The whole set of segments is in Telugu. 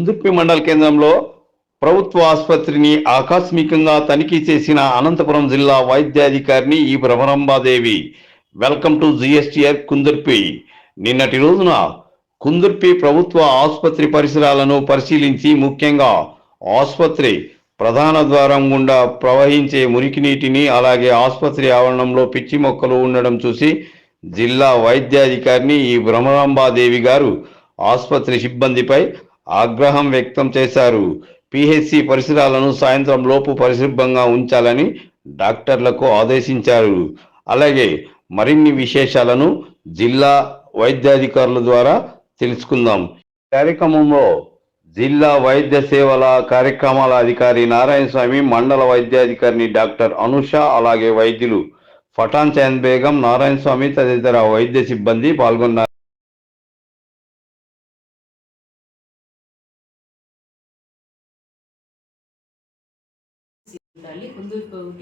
ఇందుర్పి మండల కేంద్రంలో ప్రభుత్వ ఆసుపత్రిని ఆకస్మికంగా తనిఖీ చేసిన అనంతపురం జిల్లా వైద్యాధికారిని ఈ Bhramarambadevi welcome to GSTR Kundurpi. నిన్నటి రోజున కుందుర్పి ప్రభుత్వ ఆసుపత్రి పరిసరాలను పరిశీలించి ముఖ్యంగా ఆసుపత్రి ప్రధాన ద్వారం గుండా ప్రవహించే మురికి నీటిని అలాగే ఆసుపత్రి ఆవరణంలో పిచ్చి మొక్కలు ఉండడం చూసి జిల్లా వైద్యాధికారిని ఈ భ్రమరాంబాదేవి గారు ఆసుపత్రి సిబ్బందిపై ఆగ్రహం వ్యక్తం చేశారు. పిహెచ్సి పరిసరాలను సాయంత్రం లోపు పరిశుభ్రంగా ఉంచాలని డాక్టర్లకు ఆదేశించారు. అలాగే మరిన్ని విశేషాలను జిల్లా వైద్యాధికారుల ద్వారా తెలుసుకుందాం. కార్యక్రమంలో జిల్లా వైద్య సేవల కార్యక్రమాల అధికారి నారాయణ స్వామి మండల వైద్యాధికారిని డాక్టర్ అనుష అలాగే వైద్యులు ఫటాన్ చంద్ బేగం నారాయణ స్వామి తదితర వైద్య సిబ్బంది పాల్గొన్నారు.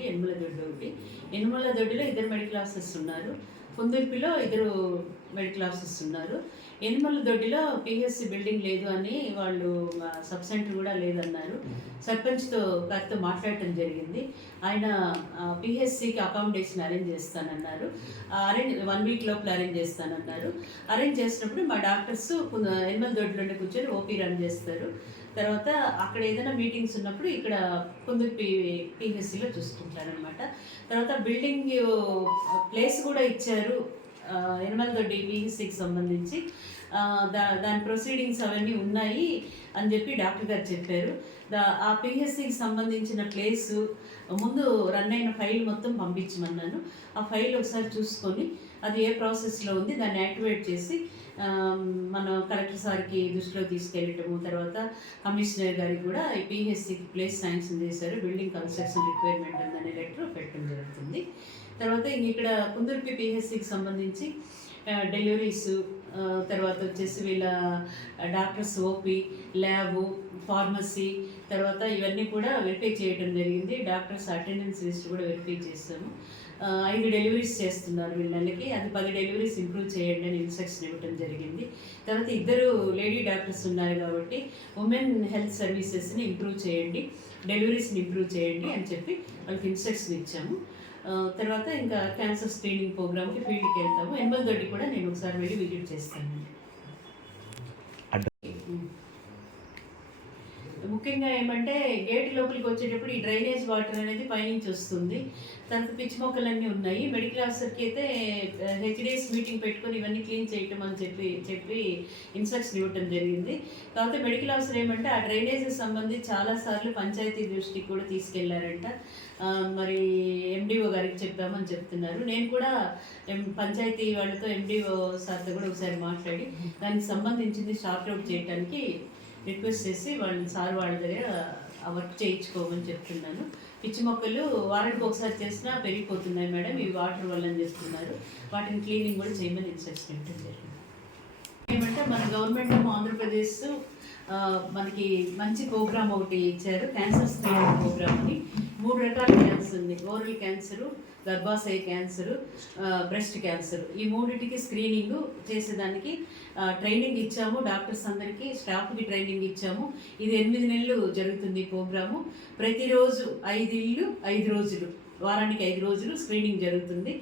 కుందూరుపు దొడ్డి ఒకటి ఎనుమల దొడ్డిలో ఇద్దరు మెడికల్ ఆఫీసర్స్ ఉన్నారు. కుందూరుపిలో ఇద్దరు మెడికల్ ఆఫీసర్స్ ఉన్నారు. ఎనుమల దొడ్డిలో పిహెచ్సి బిల్డింగ్ లేదు అని వాళ్ళు సబ్ సెంటర్ కూడా లేదన్నారు. సర్పంచ్తో గారితో మాట్లాడటం జరిగింది. ఆయన పిహెచ్సికి అకామిడేషన్ అరేంజ్ చేస్తానన్నారు. అరేంజ్ వన్ వీక్ లోపల అరేంజ్ చేస్తానన్నారు. అరేంజ్ చేసినప్పుడు మా డాక్టర్స్ ఎనిమల్ దొడ్లోనే కూర్చొని ఓపీ రన్ చేస్తారు. తర్వాత అక్కడ ఏదైనా మీటింగ్స్ ఉన్నప్పుడు ఇక్కడ కొందరు పి పిహెచ్సిలో చూసుకుంటారనమాట తర్వాత బిల్డింగ్ ప్లేస్ కూడా ఇచ్చారు. ఎనిమల్ దొడ్డి పిహెచ్సికి సంబంధించి దా దాని ప్రొసీడింగ్స్ అవన్నీ ఉన్నాయి అని చెప్పి డాక్టర్ గారు చెప్పారు. దా ఆ పిహెచ్సికి సంబంధించిన ప్లేసు ముందు రన్ అయిన ఫైల్ మొత్తం పంపించమన్నాను. ఆ ఫైల్ ఒకసారి చూసుకొని అది ఏ ప్రాసెస్లో ఉంది దాన్ని యాక్టివేట్ చేసి మనం కలెక్టర్ సార్కి దృష్టిలో తీసుకెళ్ళటము తర్వాత కమిషనర్ గారికి కూడా పిహెచ్సికి ప్లేస్ శాంక్షన్ చేశారు. బిల్డింగ్ కన్స్ట్రక్షన్ రిక్వైర్మెంట్ ఉందనే లెటర్ పెట్టడం జరుగుతుంది. తర్వాత ఇక్కడ కుందుర్పి పిహెచ్సికి సంబంధించి డెలివరీస్ తర్వాత వచ్చేసి వీళ్ళ డాక్టర్స్ ఓపీ ల్యాబ్ ఫార్మసీ తర్వాత ఇవన్నీ కూడా వెరిఫై చేయడం జరిగింది. డాక్టర్స్ అటెండెన్స్ లిస్ట్ కూడా వెరిఫై చేస్తాము ఐదు డెలివరీస్ చేస్తున్నారు వీళ్ళకి అది పది డెలివరీస్ ఇంప్రూవ్ చేయండి అని ఇన్స్ట్రక్షన్ ఇవ్వడం జరిగింది. తర్వాత ఇద్దరు లేడీ డాక్టర్స్ ఉన్నారు కాబట్టి ఉమెన్ హెల్త్ సర్వీసెస్ని ఇంప్రూవ్ చేయండి డెలివరీస్ని ఇంప్రూవ్ చేయండి అని చెప్పి వాళ్ళకి ఇన్స్ట్రక్షన్ ఇచ్చాము. తర్వాత ఇంకా క్యాన్సర్ స్క్రీనింగ్ ప్రోగ్రామ్కి ఫీల్డ్కి వెళ్తాము. ఎనిమిది తోటి కూడా నేను ఒకసారి వెళ్ళి విజిట్ చేస్తాను. ముఖ్యంగా ఏమంటే గేట్ లోపలికి వచ్చేటప్పుడు ఈ డ్రైనేజ్ వాటర్ అనేది పైనుంచి వస్తుంది. తర్వాత పిచ్చి మొక్కలన్నీ ఉన్నాయి. మెడికల్ ఆఫీసర్కి అయితే హెచ్డిఎస్ మీటింగ్ పెట్టుకొని ఇవన్నీ క్లీన్ చేయటం అని చెప్పి చెప్పి ఇన్స్ట్రక్షన్ ఇవ్వటం జరిగింది. కాకపోతే మెడికల్ ఆఫీసర్ ఏమంటే ఆ డ్రైనేజ్కి సంబంధించి చాలాసార్లు పంచాయతీ దృష్టికి కూడా తీసుకెళ్ళారంట. మరి ఎండిఓ గారికి చెప్పామని చెప్తున్నారు. నేను కూడా ఎం పంచాయతీ వాళ్ళతో ఎండిఓ సార్తో కూడా ఒకసారి మాట్లాడి దానికి సంబంధించింది షార్ట్ అవుట్ చేయడానికి రిక్వెస్ట్ చేసి వాళ్ళని సార్ వాళ్ళ దగ్గర ఆ వర్క్ చేయించుకోమని చెప్తున్నాను. పిచ్చి మొక్కలు వారానికి ఒకసారి చేసినా పెరిగిపోతున్నాయి మేడం. ఇవి వాటర్ వల్ల చేస్తున్నారు. వాటిని క్లీనింగ్ కూడా చేయమని ఇన్స్ట్రక్షన్ జరిగింది. ఏమంటే మన గవర్నమెంట్ ఆఫ్ ఆంధ్రప్రదేశ్ మనకి మంచి ప్రోగ్రామ్ ఒకటి ఇచ్చారు. క్యాన్సర్ స్క్రీనింగ్ ప్రోగ్రామ్ అని. మూడు రకాల క్యాన్సర్ ఉంది ఓరల్ క్యాన్సరు గర్భాశయ క్యాన్సరు బ్రెస్ట్ క్యాన్సర్ ఈ మూడింటికి స్క్రీనింగ్ చేసేదానికి ట్రైనింగ్ ఇచ్చాము. డాక్టర్స్ అందరికీ స్టాఫ్కి ట్రైనింగ్ ఇచ్చాము. ఇది ఎనిమిది నెలలు జరుగుతుంది ప్రోగ్రాము. ప్రతిరోజు ఐదు ఇళ్ళు ఐదు రోజులు. వారానికి ఐదు రోజులు స్క్రీనింగ్ జరుగుతుంది.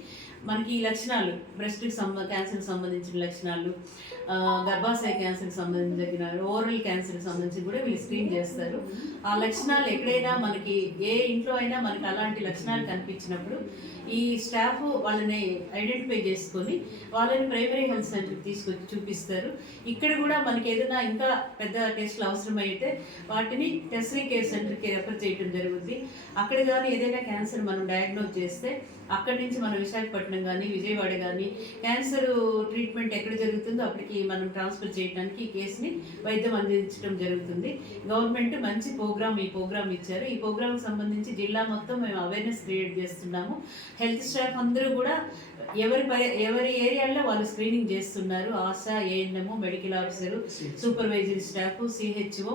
మనకి ఈ లక్షణాలు బ్రెస్ట్కి సంబ క్యాన్సర్కి సంబంధించిన లక్షణాలు గర్భాశయ క్యాన్సర్కి సంబంధించిన ఓరల్ క్యాన్సర్కి సంబంధించి కూడా వీళ్ళు స్క్రీన్ చేస్తారు. ఆ లక్షణాలు ఎక్కడైనా మనకి ఏ ఇంట్లో అయినా మనకి అలాంటి లక్షణాలు కనిపించినప్పుడు ఈ స్టాఫ్ వాళ్ళని ఐడెంటిఫై చేసుకొని వాళ్ళని ప్రైమరీ హెల్త్ సెంటర్కి తీసుకొచ్చి చూపిస్తారు. ఇక్కడ కూడా మనకి ఏదైనా ఇంకా పెద్ద టెస్ట్లు అవసరమైతే వాటిని టెస్టింగ్ కేర్ సెంటర్కి రెఫర్ చేయడం జరుగుతుంది అక్కడ కానీ ఏదైనా క్యాన్సర్ మనం డయాగ్నోస్ చేస్తే అక్కడి నుంచి మనం విశాఖపట్నం కానీ విజయవాడ కానీ క్యాన్సర్ ట్రీట్మెంట్ ఎక్కడ జరుగుతుందో అప్పటికి మనం ట్రాన్స్ఫర్ చేయడానికి ఈ కేసుని వైద్యం అందించడం జరుగుతుంది. గవర్నమెంట్ మంచి ప్రోగ్రామ్ ఈ ప్రోగ్రామ్ ఇచ్చారు. ఈ ప్రోగ్రామ్కి సంబంధించి జిల్లా మొత్తం మేము అవేర్నెస్ క్రియేట్ చేస్తున్నాము. హెల్త్ స్టాఫ్ అందరూ కూడా ఎవరి ఎవరి ఏరియాలో వాళ్ళు స్క్రీనింగ్ చేస్తున్నారు. ASHA ANM medical officer supervisory staff CHO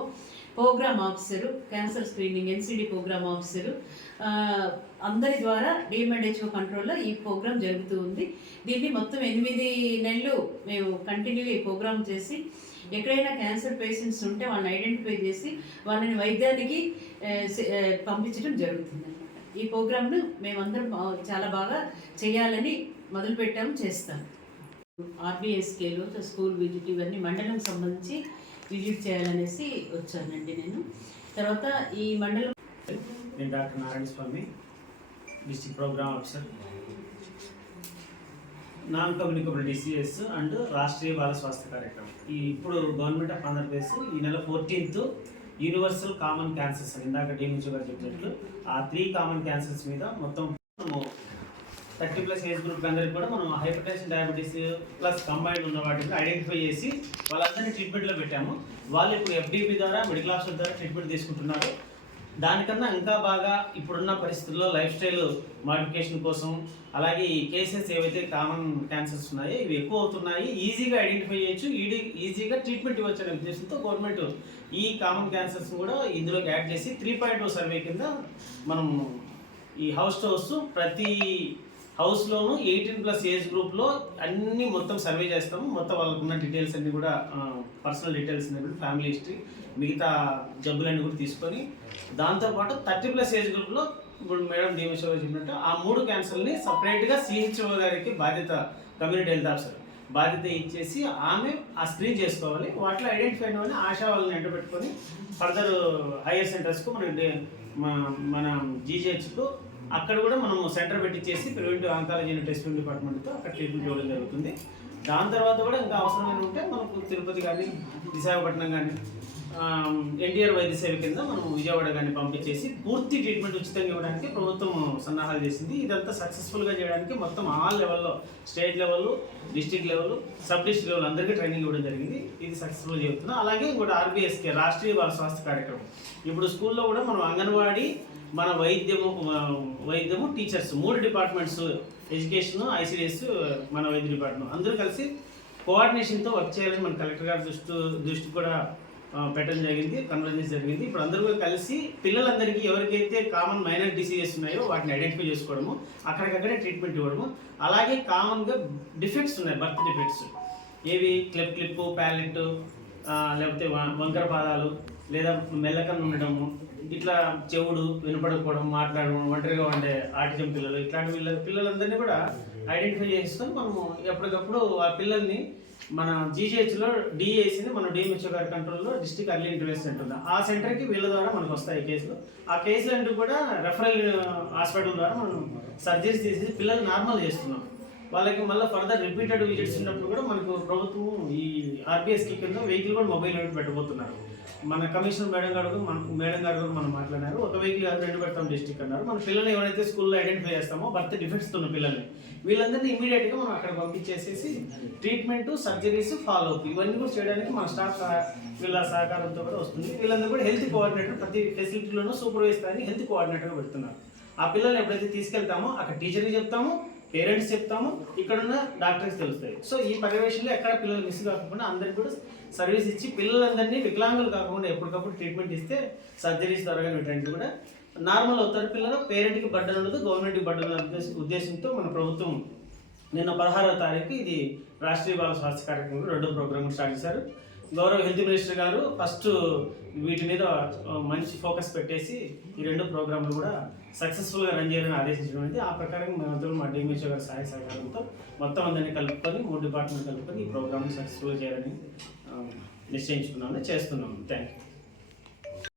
programme officer cancer screening NCD programme officer. అందరి ద్వారా డిఎంఎడ్హెచ్ఓ కంట్రోల్లో ఈ ప్రోగ్రామ్ జరుగుతూ ఉంది. దీన్ని మొత్తం ఎనిమిది నెలలు మేము కంటిన్యూ ఈ ప్రోగ్రామ్ చేసి ఎక్కడైనా క్యాన్సర్ పేషెంట్స్ ఉంటే వాళ్ళని ఐడెంటిఫై చేసి వాళ్ళని వైద్యానికి పంపించడం జరుగుతుంది. ఈ ప్రోగ్రామ్ను మేమందరం చాలా బాగా చేయాలని మొదలుపెట్టాము చేస్తాం ఆర్బీఎస్కేలో స్కూల్ విజిట్ ఇవన్నీ మండలం సంబంధించి విజిట్ చేయాలనేసి వచ్చానండి నేను. తర్వాత ఈ మండలం నేను doctor Narayana Swamy district programme officer. Non communicable diseases and Rashtriya Bala Swasthya Karyakram. ఈ ఇప్పుడు గవర్నమెంట్ ఆఫ్ ఆంధ్రప్రదేశ్ ఈ నెల ఫోర్టీన్త్ యూనివర్సల్ కామన్ క్యాన్సర్స్ ఇందాక డీమించు గారు చెప్పినట్లు ఆ త్రీ కామన్ క్యాన్సర్స్ మీద మొత్తం థర్టీ ప్లస్ ఏజ్ గ్రూప్ అందరికి కూడా మనం hypertension diabetes plus combined ఉన్న వాటిని ఐడెంటిఫై చేసి వాళ్ళందరినీ ట్రీట్మెంట్లో పెట్టాము. వాళ్ళు ఇప్పుడు ఎఫ్డిపి ద్వారా మెడికల్ ఆఫీసర్ ద్వారా ట్రీట్మెంట్ తీసుకుంటున్నారు. దానికన్నా ఇంకా బాగా ఇప్పుడున్న పరిస్థితుల్లో లైఫ్ స్టైల్ మాడిఫికేషన్ కోసం అలాగే ఈ కేసెస్ ఏవైతే కామన్ క్యాన్సర్స్ ఉన్నాయో ఇవి ఎక్కువ అవుతున్నాయి. ఈజీగా ఐడెంటిఫై చేయొచ్చు. ఈడీ ఈజీగా ట్రీట్మెంట్ ఇవ్వచ్చు అనే ఉద్దేశంతో గవర్నమెంట్ ఈ కామన్ క్యాన్సర్స్ కూడా ఇందులోకి యాడ్ చేసి త్రీ పాయింట్ సర్వే కింద మనం ఈ హౌస్ టు హౌస్ ప్రతి హౌస్లోను ఎయిటీన్ ప్లస్ ఏజ్ గ్రూప్లో అన్ని మొత్తం సర్వే చేస్తాము. మొత్తం వాళ్ళకు ఉన్న డీటెయిల్స్ అన్నీ కూడా పర్సనల్ డీటెయిల్స్ అన్నీ కూడా ఫ్యామిలీ హిస్టరీ మిగతా జబ్బులన్నీ కూడా తీసుకొని దాంతోపాటు థర్టీ ప్లస్ ఏజ్ గ్రూప్లో ఇప్పుడు మేడం డిఎంహెచ్ఓ చెప్పినట్టు ఆ మూడు క్యాన్సర్ని సపరేట్గా సిహెచ్ఓ గారికి బాధ్యత కమ్యూనిటీ హెల్త్ ఆఫీసర్ బాధ్యత ఇచ్చేసి ఆమె ఆ స్క్రీన్ చేసుకోవాలి. వాటిలో ఐడెంటిఫై అయిన ఆశా వాళ్ళని ఎంట పెట్టుకొని ఫర్దర్ హైయర్ సెంటర్స్కు మన- మన జీజీహెచ్కు అక్కడ కూడా మనం సెంటర్ పెట్టించేసి ప్రివెంటివ్ ఆంకాలజీ టెస్టింగ్ డిపార్ట్మెంట్తో అక్కడ ట్రీట్మెంట్ ఇవ్వడం జరుగుతుంది. దాని తర్వాత కూడా ఇంకా అవసరమైన ఉంటే మనకు తిరుపతి కానీ విశాఖపట్నం కానీ ఎన్టీఆర్ వైద్య సేవ కింద మనం విజయవాడ కానీ పంపించేసి పూర్తి ట్రీట్మెంట్ ఉచితంగా ఇవ్వడానికి ప్రభుత్వం సన్నాహాలు చేసింది. ఇదంతా సక్సెస్ఫుల్గా చేయడానికి మొత్తం ఆల్ లెవెల్లో state level district level sub district level అందరికీ ట్రైనింగ్ ఇవ్వడం జరిగింది. ఇది సక్సెస్ఫుల్ చెబుతున్నాం అలాగే ఇంకోటి ఆర్బీఎస్కే రాష్ట్రీయ బాల స్వాస్థ్య కార్యక్రమం. ఇప్పుడు స్కూల్లో కూడా మనం అంగన్వాడీ మన వైద్యము వైద్యము టీచర్స్ మూడు డిపార్ట్మెంట్స్ ఎడ్యుకేషన్ ఐసిడిఎస్ మన వైద్య డిపార్ట్మెంట్ అందరూ కలిసి కోఆర్డినేషన్తో వర్క్ చేయాలని మన కలెక్టర్ గారి దృష్టి దృష్టి కూడా పెట్టడం జరిగింది కన్వర్జెన్స్ జరిగింది. ఇప్పుడు అందరూ కూడా కలిసి పిల్లలందరికీ ఎవరికైతే కామన్ మైనర్ డిసీజెస్ ఉన్నాయో వాటిని ఐడెంటిఫై చేసుకోవడము అక్కడికక్కడే ట్రీట్మెంట్ ఇవ్వడము అలాగే కామన్గా డిఫెక్ట్స్ ఉన్నాయి బర్త్ డిఫెక్ట్స్ ఏవి? క్లిప్ క్లిప్ ప్యాలెట్ లేకపోతే వంకర పాదాలు లేదా మెల్లకన్ను ఉండడము ఇట్లా చెవుడు వినపడకపోవడం మాట్లాడడం ఒంటరిగా ఉండే ఆటిజం పిల్లలు ఇట్లాంటి పిల్లలు పిల్లలందరినీ కూడా ఐడెంటిఫై చేసుకొని మనము ఎప్పటికప్పుడు ఆ పిల్లల్ని మన జీజీహెచ్లో డిఏసీని మన డిఎంహెచ్ఓ గారి కంట్రోల్లో డిస్ట్రిక్ట్ అర్లీ ఇంటర్వ్యూస్ సెంటర్ ఉంది? ఆ సెంటర్కి వీళ్ళ ద్వారా మనకు వస్తాయి కేసులు. ఆ కేసులు అంటూ కూడా రెఫరల్ హాస్పిటల్ ద్వారా మనం సర్జరీస్ చేసి పిల్లల్ని నార్మల్ చేస్తున్నాం. వాళ్ళకి మళ్ళీ ఫర్దర్ రిపీటెడ్ విజిట్స్ ఉన్నప్పుడు కూడా మనకు ప్రభుత్వం ఈ ఆర్బీఎస్కి కింద వెహికల్ కూడా మొబైల్ పెట్టబోతున్నారు. మన కమిషనర్ మేడం గారు మన మేడం గారు కూడా మనం మాట్లాడారు. ఒక వెహికల్ రెండు పెడతాం డిస్ట్రిక్ట్ అన్నారు. మన పిల్లల్ని ఎవరైతే స్కూల్లో ఐడెంటిఫై చేస్తామో బర్త్ డిఫెక్ట్స్ ఉన్న పిల్లల్ని వీళ్ళందరినీ ఇమీడియట్గా మనం అక్కడ పంపించేసేసి ట్రీట్మెంట్ సర్జరీస్ ఫాలో అప్ ఇవన్నీ కూడా చేయడానికి మన స్టాఫ్ సహా- వీళ్ళ సహకారంతో కూడా వస్తుంది. వీళ్ళందరూ కూడా హెల్త్ కోఆర్డినేటర్ ప్రతి ఫెసిలిటీలోనూ సూపర్వైజ్ అని హెల్త్ కోఆర్డినేటర్గా పెడుతున్నారు. ఆ పిల్లల్ని ఎప్పుడైతే తీసుకెళ్తామో అక్కడ టీచర్కి చెప్తాము పేరెంట్స్ చెప్తాము ఇక్కడ ఉన్న డాక్టర్స్ తెలుస్తాయి. సో ఈ పర్యవేక్షణలో ఎక్కడ పిల్లలు మిస్ కాకుండా అందరికి కూడా సర్వీస్ ఇచ్చి పిల్లలందరినీ వికలాంగులు కాకుండా ఎప్పటికప్పుడు ట్రీట్మెంట్ ఇస్తే సర్జరీస్ ద్వారా వీటన్నిటి కూడా నార్మల్ అవుతారు. పిల్లలు పేరెంట్కి బడ్డలు ఉండదు గవర్నమెంట్కి బడ్డలు ఉద్దేశంతో మన ప్రభుత్వం నిన్న పదహారవ తారీఖు ఇది రాష్ట్రీయ బాల స్వాస్థ్య కార్యక్రమం రెండో ప్రోగ్రామ్ స్టార్ట్ చేశారు. గౌరవ హెల్త్ మినిస్టర్ గారు ఫస్ట్ వీటి మీద మంచి ఫోకస్ పెట్టేసి ఈ రెండు ప్రోగ్రాంలు కూడా సక్సెస్ఫుల్గా రన్ చేయాలని ఆదేశించడం అనేది ఆ ప్రకారం మేమందరం మా డిఎంహెచ్ఓ గారి సహాయ సహకారంతో మొత్తం అందరినీ కలుపుకొని మూడు డిపార్ట్మెంట్ కలుపుకొని ఈ ప్రోగ్రామ్ని సక్సెస్ఫుల్గా చేయాలని ఆ, నిశ్చయించుకున్నాము చేస్తున్నాము థ్యాంక్ యూ